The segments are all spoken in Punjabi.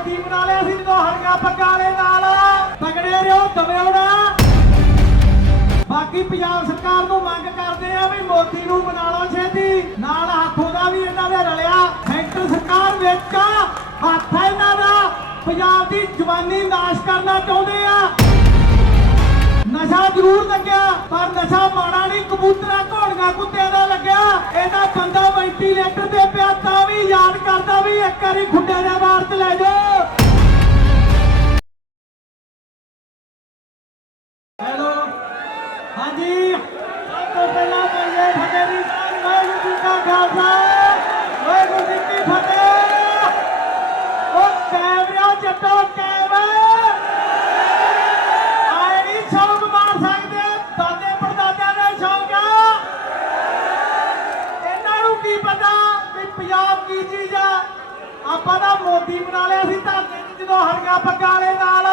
ਹਰੀਆਂ ਪੱਗਾਂ ਵਾਲੇ ਨਾਲ। ਤਗੜੇ ਰਿਓ ਦਵਿਓ ਨਾ ਬਾਕੀ ਪੰਜਾਬ ਸਰਕਾਰ ਨੂੰ ਮੰਗ ਕਰਦੇ ਆ ਵੀ ਮੋਦੀ ਨੂੰ ਬਣਾ ਲਓ ਛੇਤੀ। ਨਾਲ ਹੱਥੋਂ ਦਾ ਵੀ ਇਹਨਾਂ ਦੇ ਰਲਿਆ। ਸੈਂਟਰ ਸਰਕਾਰ ਵਿੱਚ ਹੱਥ ਹੈ ਇਹਨਾਂ ਦਾ। ਪੰਜਾਬ ਦੀ ਜਵਾਨੀ ਨਾਸ਼ ਕਰਨਾ ਚਾਹੁੰਦੇ ਆ। ਨਸ਼ਾ ਜ਼ਰੂਰ ਲੱਗਿਆ, ਪਰ ਨਸ਼ਾ ਮਾੜਾ ਨਹੀਂ, ਕਬੂਤਰਾਂ ਘੋੜੀਆਂ ਕੁੱਤਿਆਂ ਦਾ ਲੱਗਿਆ। ਇਹਦਾ ਬੰਦਾ ਵੈਂਟੀਲੇਟਰ ਤੇ ਪਿਆ, ਤਾਂ ਵੀ ਯਾਦ ਕਰਦਾ ਵੀ ਇੱਕ ਵਾਰੀ ਖੁੱਡੇ ਦੇ ਬਾਹਰ ਚ ਲੈ ਜਾਓ। ਹਾਂਜੀ। ਸਭ ਤੋਂ ਪਹਿਲਾਂ ਬੋਲੇ ਫਤਿਹ ਦੀ ਸਾਂਝ, ਵਾਹਿਗੁਰੂ ਜੀ ਕਾ ਖਾਲਸਾ, ਵਾਹਿਗੁਰੂ ਜੀ ਕੀ ਫਤਿਹ। ਉਹ ਕੈਮਰਾ ਜੱਟੋ ਕੈਮਰਾ ਆਏ ਨਹੀਂ ਸ਼ੌਕ ਮਾਰ ਸਕਦੇ, ਦਾਦੇ ਪੜਦਾਦਿਆਂ ਦਾ ਸ਼ੌਕ ਆ। ਇਹਨਾਂ ਨੂੰ ਕੀ ਪਤਾ ਵੀ ਪੰਜਾਬ ਕੀ ਚੀਜ਼ ਆ। ਆਪਾਂ ਤਾਂ ਮੋਦੀ ਬਣਾ ਲਿਆ ਸੀ, ਧਰਨੇ 'ਚ ਜਦੋਂ ਹਰੀਆਂ ਪੱਗਾਂ ਵਾਲੇ ਨਾਲ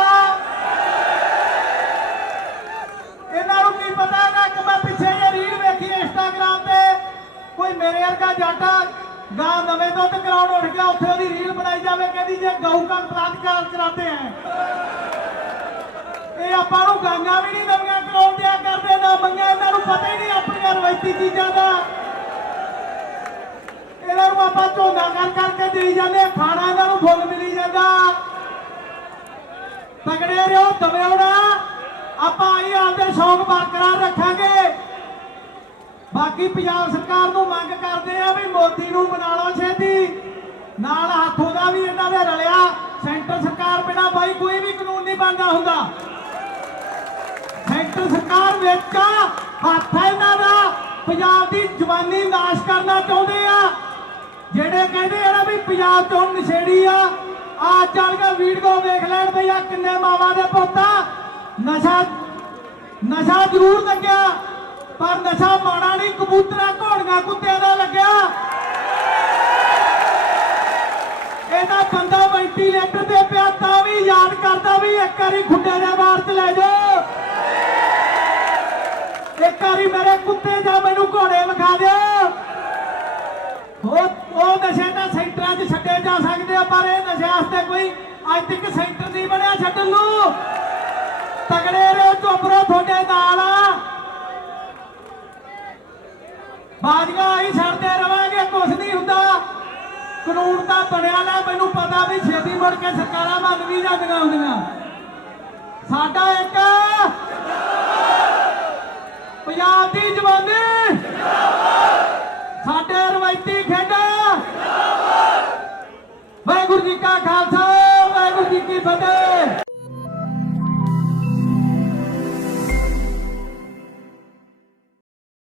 ਇਹਨਾਂ ਨੂੰ ਕੀ ਪਤਾ ਹੈਗਾ ਕਿ ਮੈਂ ਪਿੱਛੇ ਜੇ ਰੀਲ ਵੇਖੀ ਇੰਸਟਾਗ੍ਰਾਮ ਤੇ ਕੋਈ ਮੇਰੇ ਵਰਗਾ ਜੱਟ ਗਾਂ ਨਵੇਂ ਦੁੱਧ ਕਰਾਉਣ ਉੱਠ ਗਿਆ, ਉੱਥੇ ਉਹਦੀ ਰੀਲ ਬਣਾਈ ਜਾਵੇ, ਕਹਿੰਦੀ ਜੇ ਗਊ ਕਾ ਬਲਾਤਕਾਰ ਕਰਾਤੇ ਹੈ ਇਹ ਆਪਾਂ ਨੂੰ ਗਾਂਗਾ ਵੀ ਨਹੀਂ ਨਵੀਆਂ ਕਰਾਉਣ ਦਿਆ ਕਰਦੇ, ਨਾ ਮੰਗਿਆ ਇਹਨਾਂ ਨੂੰ ਪਤਾ ਹੀ ਨਹੀਂ ਆਪਣੀਆਂ ਰਵਾਇਤੀ ਚੀਜ਼ਾਂ ਦਾ। ਇਹਨਾਂ ਨੂੰ ਆਪਾਂ ਝੋਨਾ ਕਰ ਕਰਕੇ ਦੇਈ ਜਾਂਦੇ ਖਾਣਾ ਇਹਨਾਂ ਨੂੰ ਫੁੱਲ ਮਿਲੀ ਜਾਂਦਾ। ਤਗੜੇ ਰਿਓ ਦਵਿਓ ਆਪਾਂ ਹੀ ਆਪਦੇ ਸ਼ੌਕ ਬਰਕਰਾਰ ਰੱਖਾਂਗੇ। ਬਾਕੀ ਪੰਜਾਬ ਸਰਕਾਰ ਨੂੰ ਮੰਗ ਕਰਦੇ ਆ ਵੀ ਮੋਦੀ ਨੂੰ ਬਣਾ ਲਓ ਛੇਤੀ। ਨਾਲ ਹੱਥੋਂ ਦਾ ਵੀ ਇਹਨਾਂ ਦੇ ਰਲਿਆ। ਸੈਂਟਰ ਸਰਕਾਰ ਬਿਨਾ ਬਾਈ ਕੋਈ ਵੀ ਕਾਨੂੰਨ ਨਹੀਂ ਬਣਦਾ ਹੁੰਦਾ। ਸੈਂਟਰ ਸਰਕਾਰ ਵਿੱਚ ਹੱਥ ਇਹਨਾਂ ਦਾ। ਪੰਜਾਬ ਦੀ ਜਵਾਨੀ ਨਾਸ਼ ਕਰਨਾ ਚਾਹੁੰਦੇ ਆ। ਜਿਹੜੇ ਕਹਿੰਦੇ ਆ ਨਾ ਵੀ ਪੰਜਾਬ ਚੋਂ ਨਸ਼ੇੜੀ ਆ ਆ ਚੱਲ ਕੇ ਵੀਡੀਓ ਵੇਖ ਲੈਣ ਬਈ ਆ ਕਿੰਨੇ ਮਾਵਾਂ ਦੇ ਪੁੱਤ ਆ। ਨਸ਼ਾ ਨਸ਼ਾ ਜ਼ਰੂਰ ਲੱਗਿਆ। ਪਰ ਨਸ਼ਾ ਮਾੜਾ ਨਹੀਂ, ਕਬੂਤਰਾਂ ਘੋੜੀਆਂ ਕੁੱਤਿਆਂ ਦਾ ਲੱਗਿਆ। ਇਹਦਾ ਬੰਦਾ ਵੈਂਟੀਲੇਟਰ ਤੇ ਪਿਆ, ਤਾਂ ਵੀ ਯਾਦ ਕਰਦਾ ਵੀ ਇੱਕ ਵਾਰੀ ਖੁੱਡੇ ਦੇ ਬਾਹਰ ਚ ਲੈ ਜਾਓ। ਇੱਕ ਵਾਰੀ ਮੇਰੇ ਕੁੱਤੇ ਜਾਂ ਮੈਨੂੰ ਘੋੜੇ ਵਿਖਾ ਦਿਓ। ਉਹ ਉਹ ਨਸ਼ੇ ਤਾਂ ਸੈਂਟਰਾਂ 'ਚ ਛੱਡੇ ਜਾ ਸਕਦੇ ਆ, ਪਰ ਇਹ ਨਸ਼ੇ ਵਾਸਤੇ ਕੋਈ ਅੱਜ ਤੱਕ ਸੈਂਟਰ ਨਹੀਂ ਬਣਿਆ ਛੱਡਣ ਨੂੰ। ਤਗੜੇ ਰਿਓ ਚੋਬਰੋ ਤੁਹਾਡੇ ਨਾਲ ਆ। ਬਾਜੀਆਂ ਆਈ ਛੱਡਦੇ ਰਵਾਂਗੇ, ਕੁਛ ਨਹੀਂ ਹੁੰਦਾ। ਕਾਨੂੰਨ ਤਾਂ ਬਣਿਆ ਨਾ ਮੈਨੂੰ ਪਤਾ ਵੀ ਛੇਤੀ ਮੁੜ ਕੇ ਸਰਕਾਰਾਂ ਮੰਨ ਵੀ ਜਾਂਦੀਆਂ ਹੁੰਦੀਆਂ। ਸਾਡਾ ਇੱਕ ਪੰਜਾਬ ਦੀ ਜਵਾਨੀ। ਸਾਡੇ ਰਵਾਇਤੀ ਖੇਡਾਂ। ਵਾਹਿਗੁਰੂ ਜੀ ਕਾ ਖਾਲਸਾ।